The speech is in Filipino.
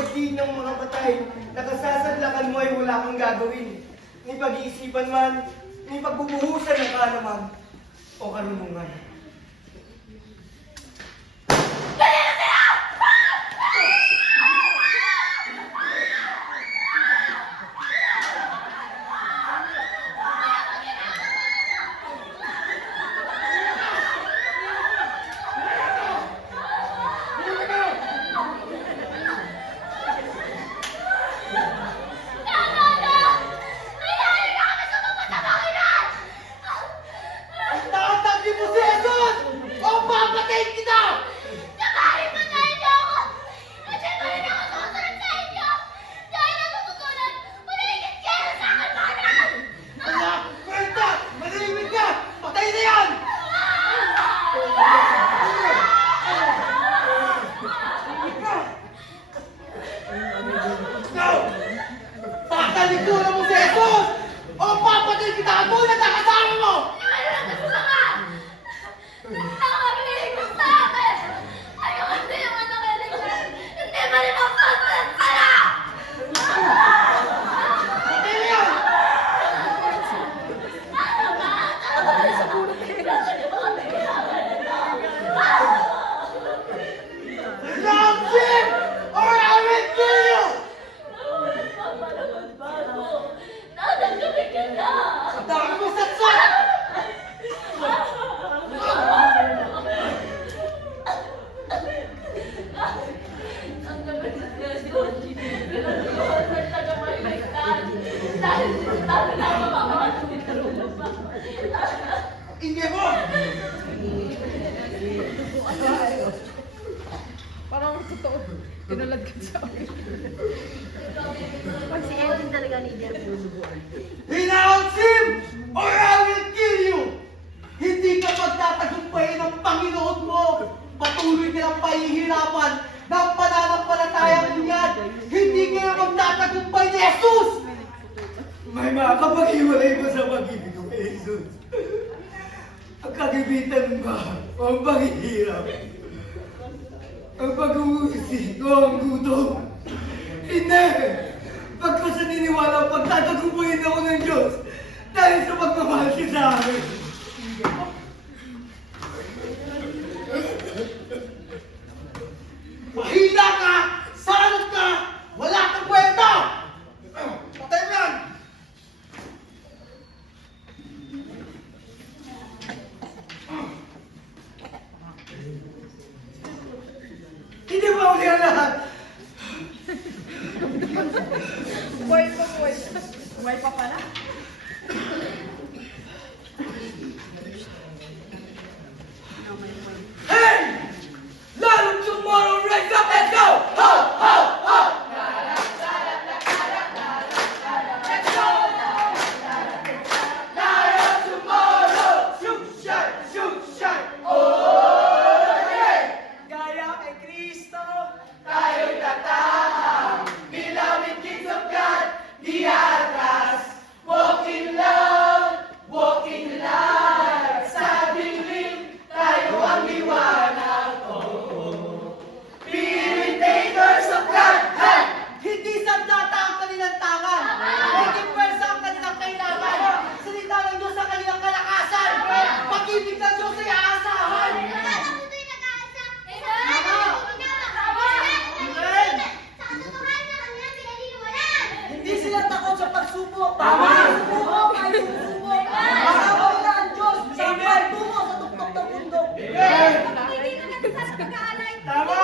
daigdig ng mga patay, nakasasadlakan mo ay wala kang gagawin. Ni pag-iisipan man, ni pagbubuhusan ng kaalaman o karunungan. Talikuran mo si Jesus! O papatay kita ang muna na kasama mo! Nakakarinig mo sa akin! Ayoko hindi yung nakinig na hindi man rin ang sasalat sa'yo! Patay na yan! Love him or I will kill you! Ang dami mo satsat! Hindi mo! Parang totoo. Pinulad ka sa akin. Pag si Edwin talaga leader. Renounce him or I will kill you! Hindi ka magtatagumpayin ng Panginoon mo! Patuloy ka ng pahihirapan ng pananampalatayang niyan! Hindi kayo magtatagumpay ni Jesus! May makapag-iwalay mo sa pag-ibig ko kay Jesus. Ang kagibitan ba o ang paghihirap? Ang pag-uusig o ang gutom? Hindi! Pagkas naniniwala, pagtatagumpayin ako ng Diyos dahil sa pagmamahal siya sa akin. Mahina ka! Salot ka! Wala kang kwenta! Patay mo yan! Hindi ba uli ang lahat? Buhay pa, buhay. Buhay pa pala. Hey! Lalo tomorrow, rise up, let's go! Ho! Ho! Ho! Lion tomorrow! Shoot, shine, shoot, shine! Oh, yeah! Gaya kay Kristo, tayo'y tatahang. Bilawin kids of God, di atras. Walk in love, walk in light. Sa dilim, tayo ang liwanag. Imitators of God, hey! Hindi sandata ang kanilang tangan! Hindi pwersa ang kanilang kailangan! Salita ng Diyos ang kanilang kalakasan! Pag-ibig ng Diyos ay aasahan! Hindi sila takot sa pagsubok! Tama! Sumubok ay sumubok! Maraming na ang Diyos sa pagtungo sa tuktok ng mundo! Amen! Tama!